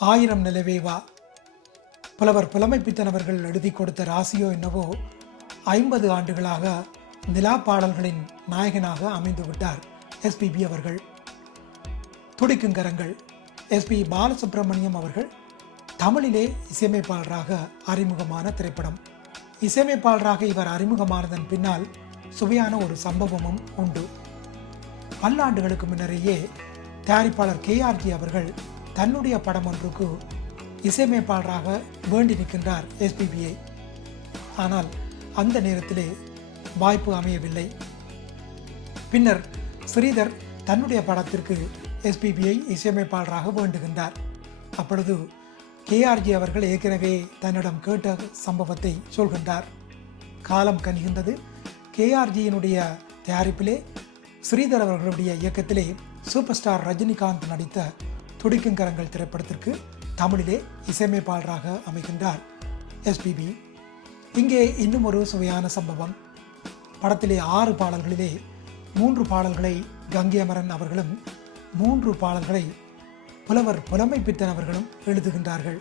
ஆயிரம் நிலவே வா. புலவர் புலமைப்பித்தன் அவர்கள் எழுதி கொடுத்த ராசியோ என்னவோ 50 ஆண்டுகளாக நிலா பாடல்களின் நாயகனாக அமைந்து விட்டார் எஸ்பிபி அவர்கள். துடிக்கும் கரங்கள். எஸ்பி பாலசுப்ரமணியம் அவர்கள் தமிழிலே இசையமைப்பாளராக அறிமுகமான திரைப்படம். இசையமைப்பாளராக இவர் அறிமுகமானதன் பின்னால் சுவையான ஒரு சம்பவமும் உண்டு. பல்லாண்டுகளுக்கு முன்னரேயே தயாரிப்பாளர் KRG அவர்கள் தன்னுடைய படம் ஒன்றுக்கு இசையமைப்பாளராக வேண்டி நிற்கின்றார் எஸ்பிபியை. ஆனால் அந்த நேரத்திலே வாய்ப்பு அமையவில்லை. பின்னர் ஸ்ரீதர் தன்னுடைய படத்திற்கு எஸ்பிபியை இசையமைப்பாளராக வேண்டுகின்றார். அப்பொழுது KRG அவர்கள் ஏற்கனவே தன்னிடம் கேட்ட சம்பவத்தை சொல்கின்றார். காலம் கனிகின்றது. KRGயினுடைய தயாரிப்பிலே ஸ்ரீதர் அவர்களுடைய இயக்கத்திலே சூப்பர் ஸ்டார் ரஜினிகாந்த் நடித்த துடிக்கும் கரங்கள் திரைப்படத்திற்கு தமிழிலே இசையமைப்பாளராக அமைகின்றார் எஸ்பிபி. இங்கே இன்னும் ஒரு சுவையான சம்பவம். படத்திலே 6 பாடல்களிலே 3 பாடல்களை கங்கை அமரன் அவர்களும் 3 பாடல்களை புலவர் புலமைப்பித்தன் அவர்களும் எழுதுகின்றார்கள்.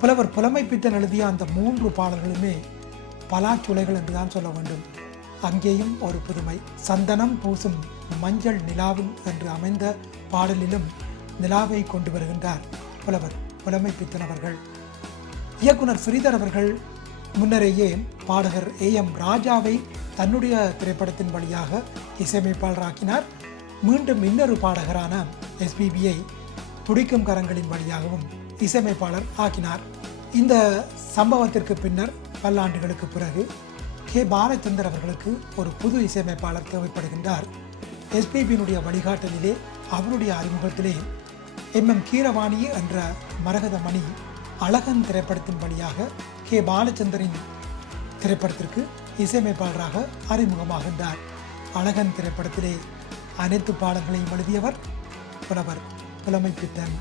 புலவர் புலமைப்பித்தன் எழுதிய அந்த 3 பாடல்களுமே பலாச்சுளைகள் என்றுதான் சொல்ல வேண்டும். அங்கேயும் ஒரு புதுமை. சந்தனம் பூசும் மஞ்சள் நிலாவில் என்று அமைந்த பாடலிலும் நிலாவை கொண்டு வருகின்றார் புலவர் புலமைப்பித்தன் அவர்கள். இயக்குனர் ஸ்ரீதர் அவர்கள் முன்னரேயே பாடகர் AM ராஜாவை தன்னுடைய திரைப்படத்தின் வழியாக இசையமைப்பாளராக்கினார். மீண்டும் இன்னொரு பாடகரான எஸ்பிபியை துடிக்கும் கரங்களின் வழியாகவும் இசையமைப்பாளர் ஆக்கினார். இந்த சம்பவத்திற்கு பின்னர் பல்லாண்டுகளுக்கு பிறகு பாலச்சந்தர் அவர்களுக்கு ஒரு புது இசையமைப்பாளர் தேவைப்படுகின்றார். எஸ்பிபியினுடைய வழிகாட்டலிலே அவருடைய அறிமுகத்திலே கீரவாணி என்ற மரகத மணி அழகன் திரைப்படத்தின் வழியாக பாலச்சந்தரின் திரைப்படத்திற்கு இசையமைப்பாளராக அறிமுகமாகின்றார். அழகன் திரைப்படத்திலே அனைத்து பாடல்களையும் எழுதியவர் புலவர் புலமைப்பித்தன்.